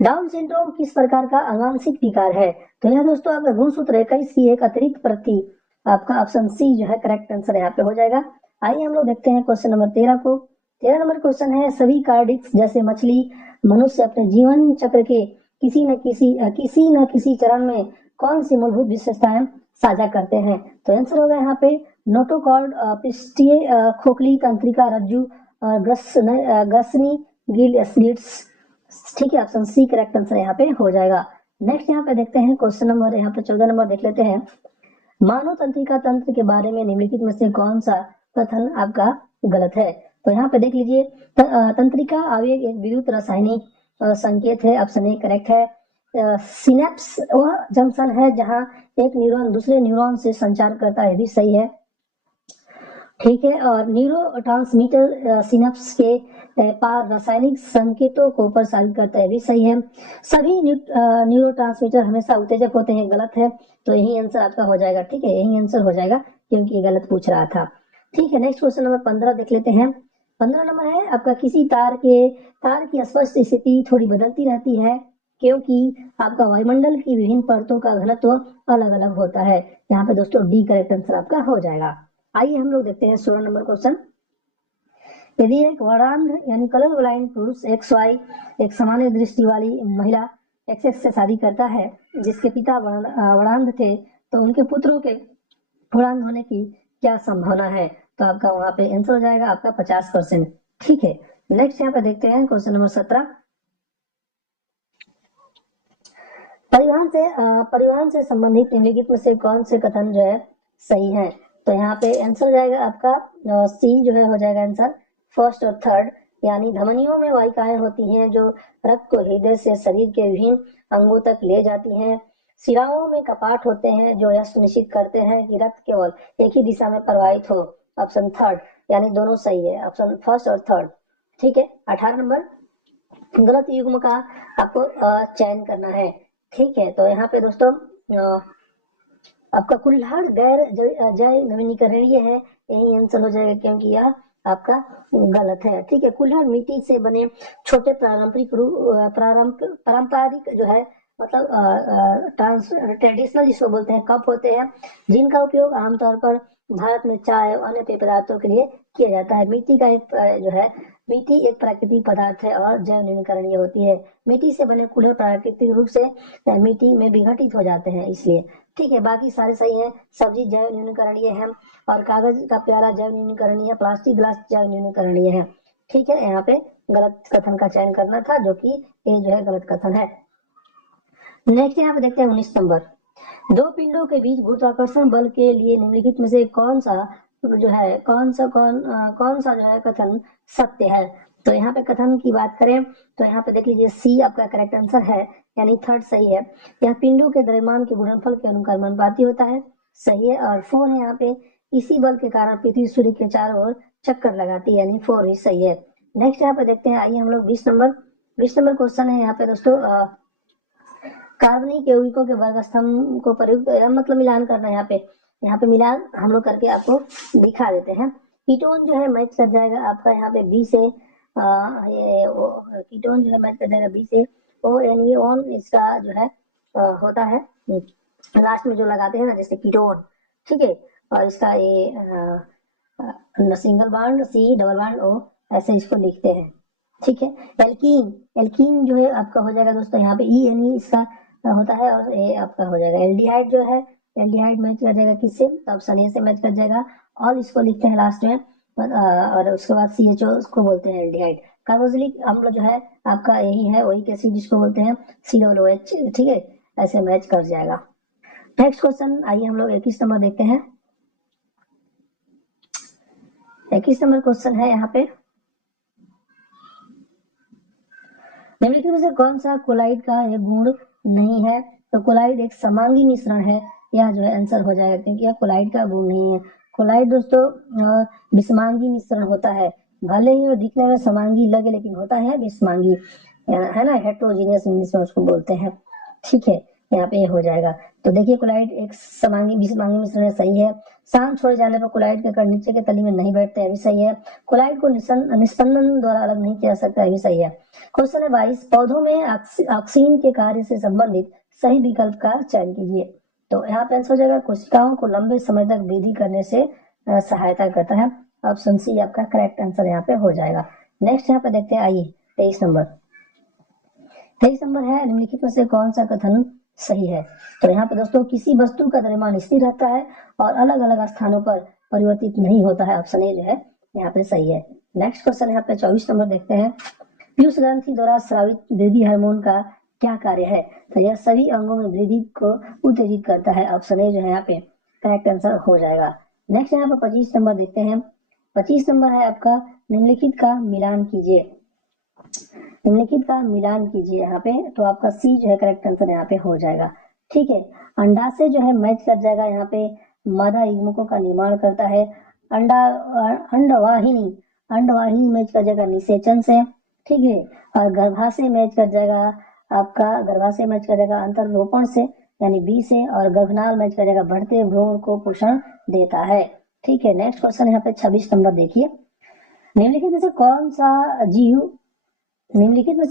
Down syndrome किस प्रकार का आनुवंशिक विकार है? तो यह दोस्तों आपका गुणसूत्र 21 की एक अतिरिक्त प्रति, आपका ऑप्शन सी जो है करेक्ट आंसर यहाँ पे हो जाएगा। आइए हम लोग देखते हैं क्वेश्चन नंबर 13 को। 13 नंबर क्वेश्चन है, सभी कार्डिक्स जैसे मछली, मनुष्य अपने जीवन चक्र के किसी न किसी चरण में कौन सी मूलभूत विशेषताएं साझा करते हैं? तो आंसर होगा यहाँ पे नोटोकॉर्ड, पृष्ठीय खोखली तंत्रिका रज्जु, ग्रसनी गिल स्लिट्स। ठीक है, ऑप्शन सी करेक्ट आंसर यहाँ पे हो जाएगा। नेक्स्ट यहाँ पे देखते हैं क्वेश्चन नंबर यहाँ पे 14 नंबर देख लेते हैं। मानव तंत्रिका तंत्र के बारे में निम्नलिखित में से कौन सा कथन आपका गलत है? तो यहाँ पे देख लीजिए, तंत्रिका आवेग एक विद्युत रासायनिक संकेत है, ऑप्शन ए करेक्ट है। सिनेप्स वह जंक्शन है जहां एक न्यूरॉन दूसरे न्यूरॉन से संचार करता है, भी सही है। ठीक है, और न्यूरोट्रांसमीटर सिनेप्स के पार रासायनिक संकेतों को प्रसारित करता है, भी सही है। सभी न्यूरोट्रांसमीटर हमेशा उत्तेजक होते हैं, गलत है। तो यही आंसर आपका हो जाएगा। ठीक है, यही आंसर हो जाएगा क्योंकि ये गलत पूछ रहा था। ठीक है, नेक्स्ट क्वेश्चन नंबर 15 देख लेते हैं। 15 नंबर है आपका, किसी तार की स्पष्ट स्थिति थोड़ी बदलती रहती है क्योंकि आपका वायुमंडल की विभिन्न परतों का घनत्व अलग अलग होता है। यहाँ पे दोस्तों डी करेक्ट आंसर आपका हो जाएगा। आइए हम लोग देखते हैं 16 नंबर क्वेश्चन। यदि एक वर्णांध यानी कलर ब्लाइंड पुरुष XY एक सामान्य दृष्टि वाली महिला XX से शादी करता है जिसके पिता वर्णांध थे, तो उनके पुत्रों के वर्णांध होने की क्या संभावना है? तो आपका वहां पे आंसर हो जाएगा आपका 50%। ठीक है, नेक्स्ट यहाँ पे देखते हैं क्वेश्चन नंबर 17। परिवहन से संबंधित निम्नलिखित में से कौन से कथन जो है सही है? तो यहाँ पे आंसर हो जाएगा आपका सी जो है हो जाएगा आंसर, फर्स्ट और थर्ड। यानी धमनियों में वाहिकाएं होती हैं जो रक्त को हृदय से शरीर के विभिन्न अंगों तक ले जाती हैं। शिराओं में कपाट होते हैं जो यह सुनिश्चित करते हैं कि रक्त केवल एक ही दिशा में प्रवाहित हो, ऑप्शन थर्ड। यानी दोनों सही है, ऑप्शन फर्स्ट और थर्ड। ठीक है, 18 नंबर, गलत युग्म का आपको चयन करना है। ठीक है, तो यहाँ पे दोस्तों आपका कुल्हाड़ गैर जैव नवीनीकरणीय है, यही आंसर हो जाएगा क्योंकि यह आपका गलत है। ठीक है, कुल्हाड़ मिट्टी से बने छोटे पारंपरिक जो है मतलब ट्रेडिशनल जिसको बोलते हैं कप होते हैं, जिनका उपयोग आमतौर पर भारत में चाय और अन्य पेय पदार्थों के लिए किया जाता है। मिट्टी एक प्राकृतिक पदार्थ है और जैव नवीनीकरणीय होती है। मिट्टी से बने कुल्हाड़ प्राकृतिक रूप से मिट्टी में विघटित हो जाते हैं, इसलिए। ठीक है, बाकी सारे सही है। सब्जी जैव न्यूनीकरणीय है और कागज का प्याला जैव न्यूनीकरणीय है, प्लास्टिक गिलास जैव न्यूनीकरणीय है। ठीक है, यहाँ पे गलत कथन का चयन करना था जो कि ये जो है गलत कथन है। नेक्स्ट यहाँ पे देखते हैं 19 नंबर। दो पिंडों के बीच गुरुत्वाकर्षण बल के लिए निम्नलिखित में से कौन सा जो है कथन सत्य है? तो यहाँ पे कथन की बात करें तो यहाँ पे देख लीजिए सी आपका करेक्ट आंसर है, यानी थर्ड सही है। यह पिंडों के द्रव्यमान के गुणनफल के अनुक्रमानुपाती होता है, सही है। और 4 है यहाँ पे, इसी बल के कारण पृथ्वी सूर्य के चारों ओर चक्कर लगाती है, यानी 4 ही सही है। नेक्स्ट यहाँ पे देखते हैं, आइए हम लोग 20 नंबर क्वेश्चन है यहाँ पे दोस्तों, कार्बनिक यौगिकों के वर्ग स्तंभ को प्रयुक्त मतलब मिलान करना है। यहाँ पे मिलान हम लोग करके आपको दिखा देते हैं। कीटोन जो है मैच कर जाएगा आपका यहाँ पे बी से, कीटोन जो है मैच कर जाएगा बी से। ONE इसका जो है होता है लास्ट में जो लगाते हैं ना, जैसे कीटोन। ठीक है, और इसका ये single bond C double bond O ऐसे इसको लिखते हैं। ठीक है, एल्कीन जो है आपका हो जाएगा दोस्तों यहाँ पे ENE इसका होता है, और ये आपका हो जाएगा एल्डिहाइड जो है, एल्डिहाइड मैच कर जाएगा किससे? तो ऑप्शन ए से मैच कर जाएगा, और इसको लिखते हैं लास्ट में, और उसके बाद CHO उसको बोलते हैं एल्डिहाइड। कार्बोक्सिलिक अम्ल जो है आपका यही है, वही एसिड जिसको बोलते हैं COOH। ठीक है, ऐसे मैच कर जाएगा। नेक्स्ट क्वेश्चन, आइए हम लोग 21 नंबर देखते हैं। 21 नंबर क्वेश्चन है यहाँ पे, निम्नलिखित में से कौन सा कोलाइड का यह गुण नहीं है? तो कोलाइड एक समांगी मिश्रण है, यह जो है आंसर हो जाएगा क्योंकि यह कोलाइड का गुण नहीं है। कोलाइड दोस्तों विषमांगी मिश्रण होता है, भले ही वो दिखने में समांगी लगे लेकिन होता है विषमांगी, है ना, हेट्रोजीनियस इंग्लिश में उसको बोलते हैं। ठीक है, यहाँ पे हो जाएगा। तो देखिए कोलाइड एक समांगी विसमांगी मिश्रण है, सही है। शांत छोड़े जाने पर कोलाइड के कण नीचे के तली में नहीं बैठते, है भी सही है। कोलाइड को निस्पंदन द्वारा अलग नहीं किया जा सकता, है भी सही है। क्वेश्चन है 22, पौधों में ऑक्सीन के कार्य से संबंधित सही विकल्प का चयन कीजिए। तो यहाँ पे आंसर हो जाएगा कोशिकाओं को लंबे समय तक वृद्धि करने से सहायता करता है। ऑप्शन सी आपका करेक्ट आंसर यहाँ पे हो जाएगा। नेक्स्ट यहाँ पे देखते हैं, आइए 23 नंबर। 23 नंबर है, निम्नलिखित में से कौन सा कथन सही है। तो यहाँ पे दोस्तों किसी वस्तु का द्रव्यमान स्थिर रहता है और अलग अलग स्थानों पर परिवर्तित नहीं होता है। ऑप्शन ए जो है यहाँ पे सही है। नेक्स्ट क्वेश्चन यहाँ पे 24 नंबर देखते हैं, पीयूष ग्रंथि द्वारा स्रावित वृद्धि हार्मोन का क्या कार्य है। तो यह सभी अंगों में वृद्धि को उत्तेजित करता है। ऑप्शन ए जो है यहाँ पे करेक्ट आंसर हो जाएगा। नेक्स्ट यहाँ पे 25 नंबर देखते हैं। 25 नंबर है आपका, निम्नलिखित का मिलान कीजिए। निम्नलिखित का मिलान कीजिए यहाँ पे, तो आपका सी जो है करेक्ट आंसर यहाँ पे हो जाएगा। ठीक है, अंडा से जो है मैच कर जाएगा, यहाँ पे मादा युग्मकों का निर्माण करता है। अंडवाहिनी अंडवाहिनी मैच कर जाएगा निषेचन से। ठीक है, और गर्भाशय मैच कर जाएगा आपका, गर्भाशय मैच कर जाएगा अंतरोपण से यानी बी से, और गर्भनाल मैच कर जाएगा बढ़ते भ्रूण को पोषण देता है। ठीक है, नेक्स्ट क्वेश्चन यहाँ पे 26 नंबर देखिए, निम्नलिखित में से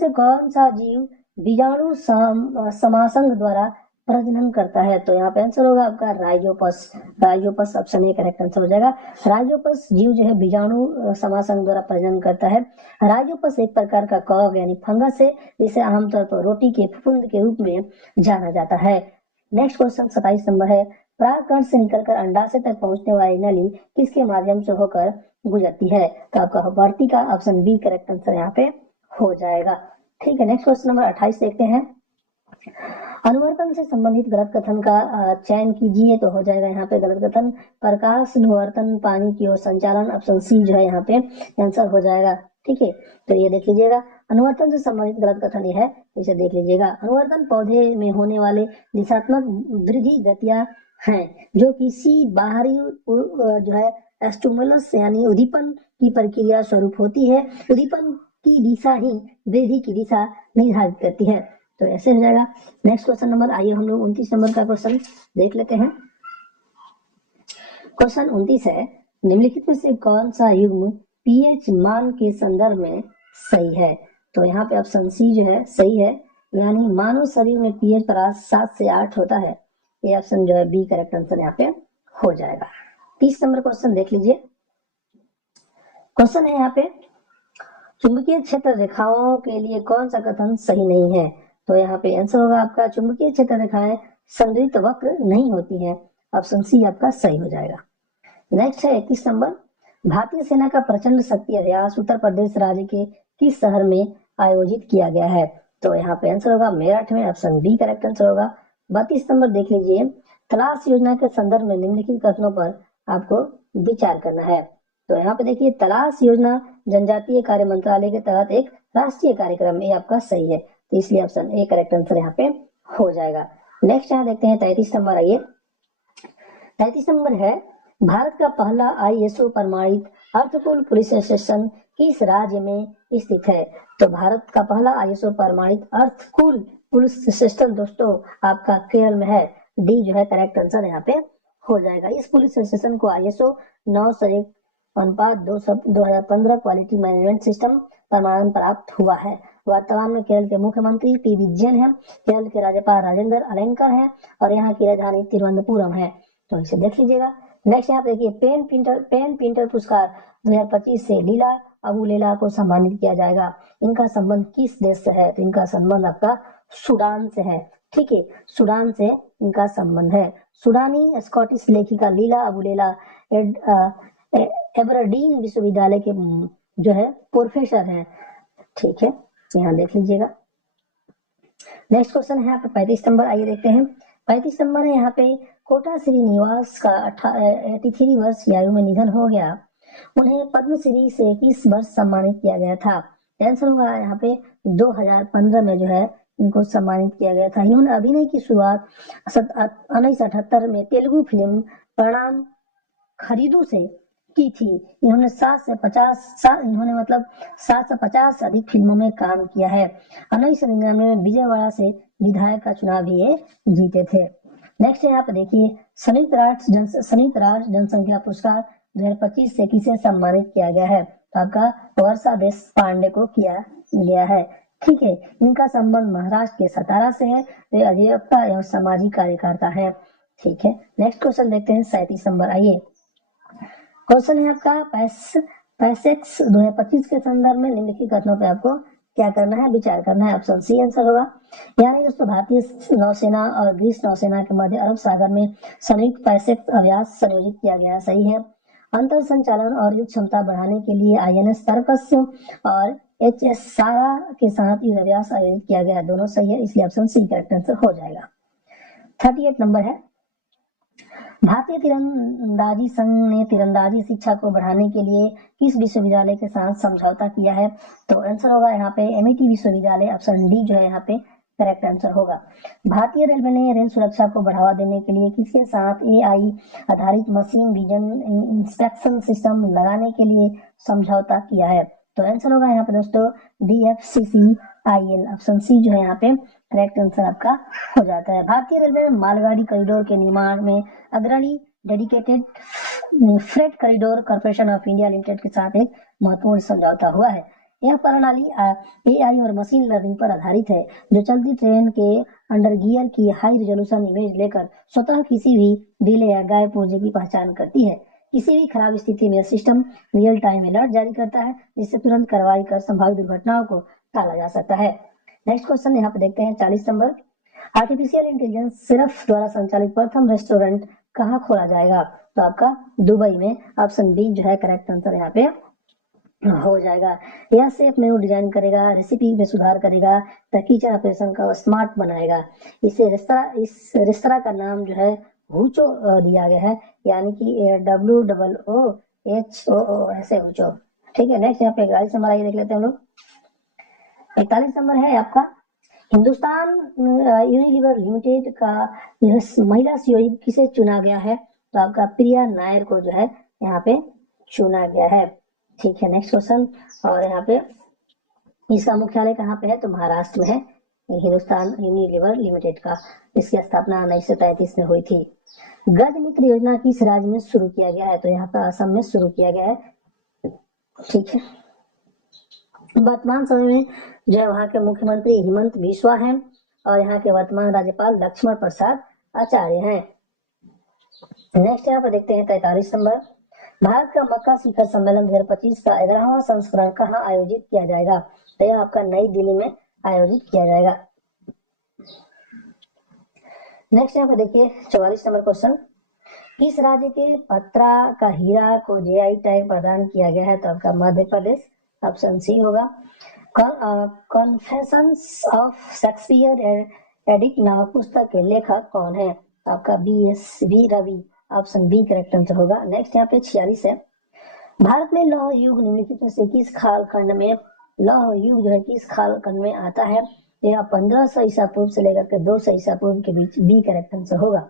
कौन सा जीव बीजाणु समासंग द्वारा प्रजनन करता है। तो यहाँ पे आंसर होगा आपका Rhizopus option A correct answer हो जाएगा। राइजोपस जीव जो है बीजाणु समासंग द्वारा प्रजनन करता है। राइजोपस एक प्रकार का कवक यानी फंगस है, जिसे आमतौर पर रोटी के फफूंद के रूप में जाना जाता है। नेक्स्ट क्वेश्चन 27 नंबर है, परागकण से निकलकर अंडाशय तक पहुंचने वाली नली किसके माध्यम से होकर गुजरती है। तो आपका वर्तिका ऑप्शन बी करेक्ट आंसर यहाँ पे हो जाएगा। ठीक है, नेक्स्ट क्वेश्चन नंबर 28 देखते हैं, अनुवर्तन से संबंधित गलत कथन का चयन कीजिए। तो हो जाएगा यहाँ पे गलत कथन, प्रकाश अनुवर्तन पानी की ओर संचालन। ऑप्शन सी जो है यहाँ पे आंसर हो जाएगा। ठीक है, तो ये देख लीजिएगा, अनुवर्तन से संबंधित गलत कथन ये है, इसे देख लीजिएगा। अनुवर्तन पौधे में होने वाले दिशात्मक वृद्धि गतियां हैं जो किसी बाहरी जो है स्टिमुलस यानी उद्दीपन की प्रक्रिया स्वरूप होती है। उद्दीपन की दिशा ही वृद्धि की दिशा निर्धारित करती है। तो ऐसे हो जाएगा। नेक्स्ट क्वेश्चन नंबर, आइए हम लोग 29 नंबर का क्वेश्चन देख लेते हैं। क्वेश्चन 29 है, निम्नलिखित में से कौन सा युग्म पीएच मान के संदर्भ में सही है। तो यहाँ पे ऑप्शन सी जो है सही है, यानी मानव शरीर में पीएच परास 7 से 8 होता है। ये ऑप्शन जो है बी करेक्ट आंसर यहाँ पे हो जाएगा। 30 नंबर क्वेश्चन देख लीजिए। क्वेश्चन है यहाँ पे, चुंबकीय क्षेत्र रेखाओं के लिए कौन सा कथन सही नहीं है। तो यहाँ पे आंसर होगा आपका, चुंबकीय क्षेत्र रेखाएं संदृत वक्र नहीं होती हैं। ऑप्शन सी आपका सही हो जाएगा। नेक्स्ट है 31 नंबर, भारतीय सेना का प्रचंड शक्ति अभ्यास उत्तर प्रदेश राज्य के किस शहर में आयोजित किया गया है। तो यहाँ पे आंसर होगा मेरठ में। ऑप्शन बी करेक्ट आंसर होगा। 32 नंबर देख लीजिए, तलाश योजना के संदर्भ में निम्नलिखित कथनों पर आपको विचार करना है। तो यहाँ पे देखिए, तलाश योजना जनजातीय कार्य मंत्रालय के तहत एक राष्ट्रीय कार्यक्रम, ये आपका सही है, तो इसलिए ऑप्शन ए करेक्ट आंसर यहाँ पे हो जाएगा। नेक्स्ट यहाँ देखते हैं 33 नंबर। आइए 33 नंबर है, भारत का पहला आईएसओ प्रमाणित अर्थपूर्ण पुलिस स्टेशन किस राज्य में स्थित है। तो भारत का पहला आईएसओ प्रमाणित अर्थपूर्ण पुलिस स्टेशन दोस्तों आपका केरल में है। डी जो है करेक्ट आंसर यहाँ पे हो जाएगा। इस पुलिस स्टेशन को आईएसओ 9/1/2015 क्वालिटी मैनेजमेंट सिस्टम प्रमाणन प्राप्त हुआ है। वर्तमान में केरल के मुख्यमंत्री पी विजयन है, केरल के राज्यपाल राजेंद्र अलेंकर है, और यहाँ की राजधानी तिरुवनंतपुरम है। तो इसे देख लीजिएगा। नेक्स्ट यहाँ पे देखिए, पेन पिंटर पुरस्कार 2025 से लीला अबुलेला को सम्मानित किया जाएगा। इनका संबंध किस देश से है। तो इनका संबंध आपका सूडान से है। ठीक है, सूडान से इनका संबंध है। सूडानी स्कॉटिश लेखिका लीला अबुलेला एबरडीन विश्वविद्यालय के जो है प्रोफेसर हैं। ठीक है, यहाँ देख लीजिएगा। नेक्स्ट क्वेश्चन है यहाँ पे 35 नंबर। आइए देखते हैं 35 नंबर है यहाँ पे, कोटा श्रीनिवास का 83 वर्ष की आयु में निधन हो गया। उन्हें पद्मश्री से किस वर्ष सम्मानित किया गया था। आंसर हुआ यहाँ पे 2015 में जो है इनको सम्मानित किया गया था। इन्होंने अभिनय की शुरुआत 1978 में तेलुगु फिल्म प्रणाम खरीदू से की थी। इन्होंने 750 से अधिक फिल्मों में काम किया है। 1999 में विजयवाड़ा से विधायक का चुनाव भी ये जीते थे। नेक्स्ट यहाँ पे देखिए, संयुक्त राष्ट्र जनसंख्या पुरस्कार 2025 से किसे सम्मानित किया गया है? तो आपका वर्षा देशपांडे को किया गया है। ठीक है, इनका संबंध महाराष्ट्र के सतारा से है। वे अधिवक्ता एवं सामाजिक कार्यकर्ता है। ठीक है, नेक्स्ट क्वेश्चन देखते हैं 37 नंबर। आइए, क्वेश्चन है आपका पैसेक्स 2025 के संदर्भ में निम्नलिखित कथनों पे आपको क्या करना है, विचार करना है। ऑप्शन सी आंसर होगा। यानी दोस्तों, भारतीय नौसेना और ग्रीस नौसेना के मध्य अरब सागर में संयुक्त पैसेक्स अभ्यास संयोजित किया गया। सही है। अंतर संचालन और युद्ध क्षमता बढ़ाने के लिए INS तरकस्य और HS सारा के साथ युद्ध अभ्यास आयोजित किया गया। दोनों सही है, इसलिए ऑप्शन सी करेक्ट आंसर हो जाएगा। 38 नंबर है, भारतीय तीरंदाजी संघ ने तीरंदाजी शिक्षा को बढ़ाने के लिए किस विश्वविद्यालय के साथ समझौता किया है? तो आंसर होगा यहाँ पे MIT विश्वविद्यालय। ऑप्शन डी जो है यहाँ पे करेक्ट आंसर होगा। भारतीय रेलवे ने रेल सुरक्षा को बढ़ावा देने के लिए किसके साथ AI आधारित मशीन विजन इंस्पेक्शन सिस्टम लगाने के लिए समझौता किया है? तो आंसर होगा यहाँ पे दोस्तों DFCCIL। ऑप्शन सी जो है यहाँ पे करेक्ट आंसर आपका हो जाता है। भारतीय रेलवे में मालगाड़ी कॉरिडोर के निर्माण में अग्रणी dedicated freight corridor corporation of India limited के साथ एक महत्वपूर्ण समझौता हुआ है। यह प्रणाली AI और मशीन लर्निंग पर आधारित है, जो चलती ट्रेन के अंडर गियर की हाई रिजोल्यूशन इमेज लेकर स्वतः किसी भी डिले या गायब पुर्जे की पहचान करती है। किसी भी खराब स्थिति में सिस्टम रियल टाइम अलर्ट जारी करता है, जिससे तुरंत कार्रवाई कर संभावित दुर्घटनाओं को टाला जा सकता है। नेक्स्ट क्वेश्चन यहाँ पे देखते हैं 40 नंबर। आर्टिफिशियल इंटेलिजेंस सिर्फ द्वारा संचालित प्रथम रेस्टोरेंट कहाँ खोला जाएगा? तो आपका दुबई में। ऑप्शन बी जो है करेक्ट आंसर यहाँ पे हो जाएगा। यह सेफ मेनू डिजाइन करेगा, रेसिपी में सुधार करेगा, किचन ऑपरेशन का स्मार्ट बनाएगा। इस रेस्तरा का नाम जो है हुचो दिया गया है, यानी कि WOOHOO ऐसे हुचो। ठीक है, नेक्स्ट यहाँ पे 41 नंबर आइए देख लेते हैं हम लोग। 41 नंबर है आपका, हिंदुस्तान यूनिलीवर लिमिटेड का महिला CEO किसे चुना गया है? तो आपका प्रिया नायर को जो है यहाँ पे चुना गया है। ठीक है, नेक्स्ट क्वेश्चन। और यहाँ पे इसका मुख्यालय कहाँ पे है? तो महाराष्ट्र में है, हिंदुस्तान यूनिलीवर लिमिटेड का। इसकी स्थापना 1933 में हुई थी। गज मित्र योजना किस राज्य में शुरू किया गया है? तो यहाँ पे असम में शुरू किया गया है। ठीक है, वर्तमान समय में जो है वहाँ के मुख्यमंत्री हिमंत बिस्वा हैं और यहाँ के वर्तमान राज्यपाल लक्ष्मण प्रसाद आचार्य हैं। नेक्स्ट यहाँ पर देखते हैं 43 नंबर। भारत का मक्का शिखर सम्मेलन 2025 का 11वां संस्करण कहाँ आयोजित किया जाएगा? तो यह आपका नई दिल्ली में आयोजित किया जाएगा। नेक्स्ट यहाँ पे देखिए 44 नंबर क्वेश्चन। किस राज्य के पत्रा का हीरा को GI टैग प्रदान किया गया है? तो आपका मध्य प्रदेश। ऑप्शन सी होगा। कॉन्फेशंस ऑफ शेक्सपियर एडिक्ट नामक पुस्तक के लेखक कौन है? आपका B Ravi. Option B correct answer होगा। नेक्स्ट यहाँ पे 46 है। भारत में लौह युग निम्नलिखित में से किस कालखंड में लौह युग जो है किस कालखंड में आता है? यह 1500 ईसा पूर्व से लेकर के 200 ईसा पूर्व के बीच। बी करेक्ट आंसर होगा।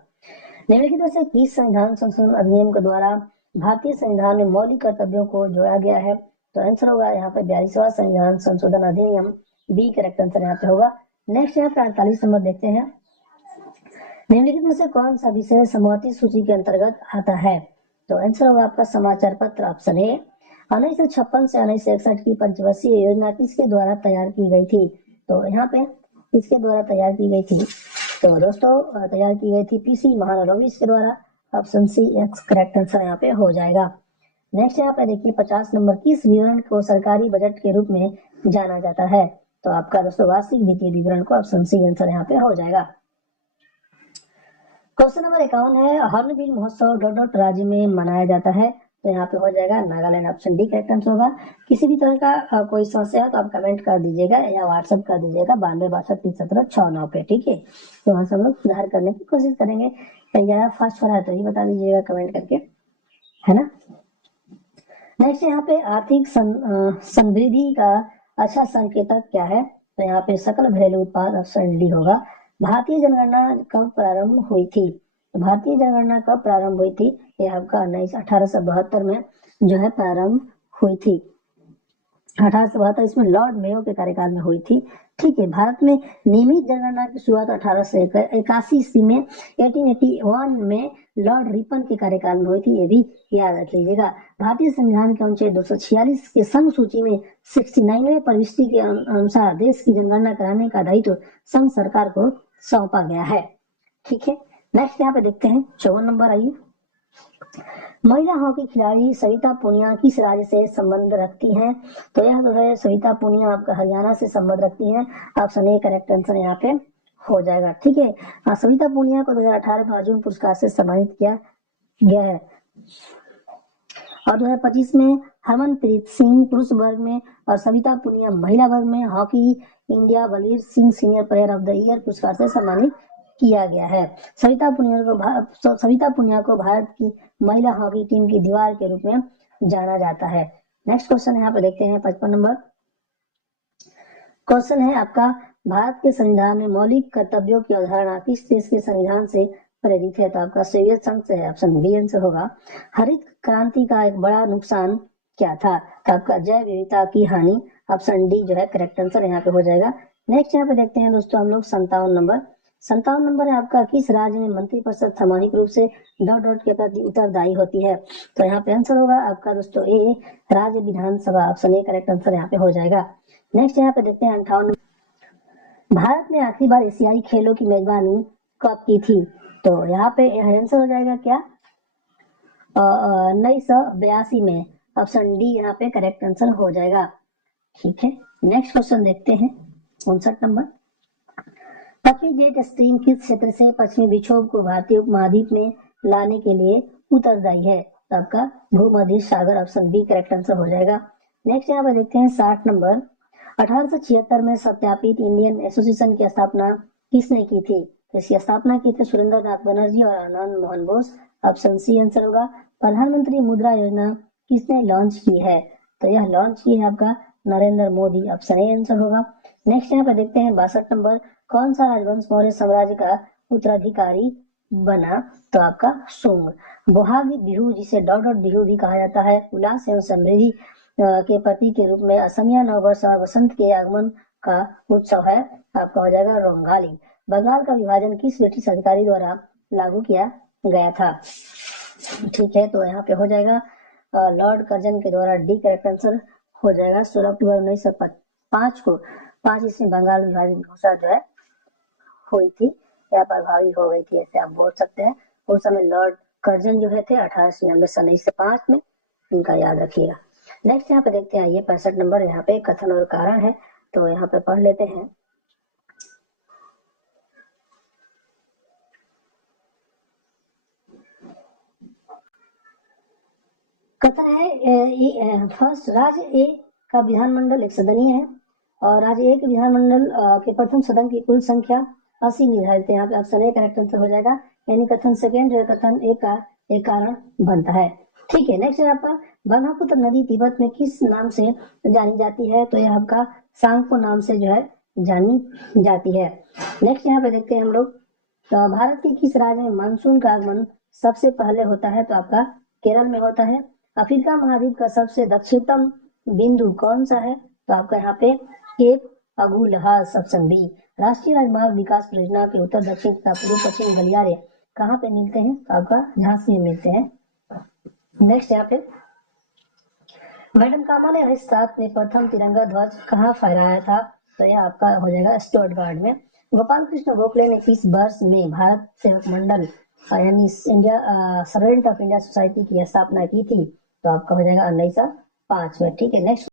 निम्नलिखित में से किस संविधान संशोधन अधिनियम के द्वारा भारतीय संविधान में मौलिक कर्तव्यों को जोड़ा गया है? तो आंसर होगा यहाँ पे 42वां संविधान संशोधन अधिनियम। बी करेक्ट आंसर यहाँ पे होगा। नेक्स्ट यहाँ पे 48 नंबर देखते हैं। निम्नलिखित में से कौन सा विषय समवर्ती सूची के अंतर्गत आता है? तो आंसर होगा आपका समाचार पत्र। Option A. 1956 से 1961 की पंचवर्षीय योजना किसके द्वारा तैयार की गई थी? तो यहाँ पे किसके द्वारा तैयार की गई थी? तो दोस्तों तैयार की गई थी PC महालनोबिस के द्वारा। ऑप्शन सी करेक्ट आंसर यहाँ पे हो जाएगा। नेक्स्ट यहाँ पे देखिए 50 नंबर। किस विवरण को सरकारी बजट के रूप में जाना जाता है? तो आपका दोस्तों वार्षिक वित्तीय विवरण को। ऑप्शन सी आंसर यहाँ पे हो जाएगा। क्वेश्चन नंबर 51 है, हॉर्नबिल महोत्सव डॉट राज्य में मनाया जाता है? तो यहाँ पे हो जाएगा Nagaland. Option D correct answer होगा। किसी भी तरह का कोई समस्या हो तो आप कमेंट कर दीजिएगा या व्हाट्सएप कर दीजिएगा 9262 पे। ठीक है, तो वहां से हम लोग सुधार करने की कोशिश करेंगे। कहीं ज्यादा फास्ट हो रहा है तो ये बता दीजिएगा कमेंट करके, है ना। नेक्स्ट यहाँ पे आर्थिक समृद्धि का अच्छा संकेतक क्या है? तो यहाँ पे सकल घरेलू उत्पाद। ऑप्शन डी होगा। भारतीय जनगणना कब प्रारंभ हुई थी? भारतीय जनगणना कब प्रारंभ हुई थी? यह आपका 1872 में जो है प्रारंभ हुई थी। 1872 इसमें लॉर्ड मेयो के कार्यकाल में हुई थी। ठीक है, भारत में नियमित जनगणना की शुरुआत 1881 ईस्वी में 1881 में लॉर्ड रिपन के कार्यकाल में हुई थी, ये भी याद रख लीजिएगा। भारतीय संविधान के अनुच्छेद 246 के संघ सूची में 69वें प्रविष्टि के अनुसार देश की जनगणना कराने का दायित्व संघ सरकार को सौंपा गया है। ठीक है, नेक्स्ट यहाँ पे देखते हैं 54 नंबर। आइए, महिला हॉकी खिलाड़ी सविता पूनिया किस राज्य से संबंध रखती हैं? तो यह जो है सविता पूनिया आपका हरियाणा से संबंध रखती हैं। ऑप्शन ए करेक्ट आंसर यहाँ पे हो जाएगा। ठीक है, सविता पूनिया को 2018 में अर्जुन पुरस्कार से सम्मानित किया गया है। और 2025 में हरमनप्रीत सिंह पुरुष वर्ग में और सविता पूनिया महिला वर्ग में hockey India Balbir Singh senior player of the year पुरस्कार से सम्मानित किया गया है। सविता पुनिया को भारत की महिला हॉकी टीम की दीवार के रूप में जाना जाता है। नेक्स्ट क्वेश्चन यहाँ पे देखते हैं 55 नंबर। क्वेश्चन है आपका, भारत के संविधान में मौलिक कर्तव्यों की अवधारणा किस देश के संविधान से प्रेरित है? तो आपका सोवियत संघ से है। ऑप्शन बी आंसर होगा। हरित क्रांति का एक बड़ा नुकसान क्या था? तो आपका जैव विविधता की हानि। ऑप्शन डी जो है करेक्ट आंसर यहाँ पे हो जाएगा। नेक्स्ट यहाँ पे देखते हैं दोस्तों हम लोग 57 नंबर। 57 नंबर है आपका, किस राज्य में मंत्रिपरिषद सामाजिक रूप से डॉट डॉट के प्रति उत्तरदायी होती है? तो यहाँ पे आंसर होगा आपका दोस्तों ए राज्य विधानसभा। ऑप्शन ए करेक्ट आंसर यहाँ पे हो जाएगा। नेक्स्ट यहाँ पे देखते हैं 58। भारत ने आखिरी बार एशियाई खेलों की मेजबानी कब की थी? तो यहाँ पे आंसर हो जाएगा क्या? 1982 में। ऑप्शन डी यहाँ पे करेक्ट आंसर हो जाएगा। ठीक है, नेक्स्ट क्वेश्चन देखते हैं 59 नंबर। पश्चिमी जेट स्ट्रीम किस क्षेत्र से पश्चिमी विक्षोभ को भारतीय उपमहाद्वीप में लाने के लिए उत्तरदायी है? तो आपका भूमध्य सागर। ऑप्शन बी करेक्ट आंसर हो जाएगा। नेक्स्ट यहाँ पे देखते हैं 60 नंबर। 1876 में सत्यापित इंडियन एसोसिएशन की स्थापना किसने की थी? इसकी स्थापना की थी सुरेंद्र नाथ बनर्जी और Anand Mohan Bose. Option C answer होगा। प्रधानमंत्री मुद्रा योजना किसने लॉन्च की है? तो यह लॉन्च की है आपका Narendra Modi. Option A answer होगा। नेक्स्ट यहाँ पे देखते हैं 62 नंबर। कौन सा राजवंश मौर्य साम्राज्य का उत्तराधिकारी बना? तो आपका शुंग। बोहाग बिहू जिसे डॉट डॉट बिहू भी कहा जाता है, उल्लास एवं समृद्धि के प्रतीक के रूप में असमिया नववर्ष और वसंत के आगमन का उत्सव है। आपका हो जाएगा रोंगाली। बंगाल का विभाजन किस ब्रिटिश अधिकारी द्वारा लागू किया गया था? ठीक है, तो यहाँ पे हो जाएगा लॉर्ड कर्जन के द्वारा। डी करेक्ट आंसर हो जाएगा। 16 अक्टूबर 1905 को 5 इसमें बंगाल विभाजन की घोषणा जो है हुई थी या प्रभावी हो गई थी, ऐसे आप बोल सकते हैं। उस समय लॉर्ड कर्जन जो है थे 1899 से 1905 में, इनका याद रखिएगा। नेक्स्ट यहाँ पे देखते हैं, ये 65 नंबर। यहाँ पे कथन और कारण है, तो यहाँ पे पढ़ लेते हैं। कथन है फर्स्ट, राज्य ए का विधानमंडल एक सदनीय है और राज्य ए के विधानमंडल के प्रथम सदन की कुल संख्या 80 निर्धारित है। यहाँ पे ऑप्शन ए करेक्ट आंसर हो जाएगा। यानी कथन सेकेंड जो कथन ए का एक कारण बनता है। ठीक है, नेक्स्ट यहाँ पर ब्रह्मपुत्र नदी तिब्बत में किस नाम से जानी जाती है? तो यह आपका सांगपो नाम से जो है जानी जाती है। नेक्स्ट यहाँ पे देखते हैं हम लोग, भारत के किस राज्य में मानसून का आगमन सबसे पहले होता है? तो आपका केरल में होता है। अफ्रीका महाद्वीप का सबसे दक्षिणतम बिंदु कौन सा है? तो आपका यहाँ पे केप अगुलहास। Option B. राष्ट्रीय राजमार्ग विकास परियोजना के उत्तर दक्षिण तथा पूर्व पश्चिम गलियारे कहाँ पे मिलते हैं? तो आपका झांसी में मिलते हैं। नेक्स्ट यहाँ पे मैडम कामा ने 1907 में प्रथम तिरंगा ध्वज कहाँ फहराया था? तो यह आपका हो जाएगा स्टुटगार्ट में। गोपाल कृष्ण गोखले ने किस वर्ष में भारत सेवक मंडल यानी India servant of India society की स्थापना की थी? तो आपका हो जाएगा 1905 में। ठीक है, नेक्स्ट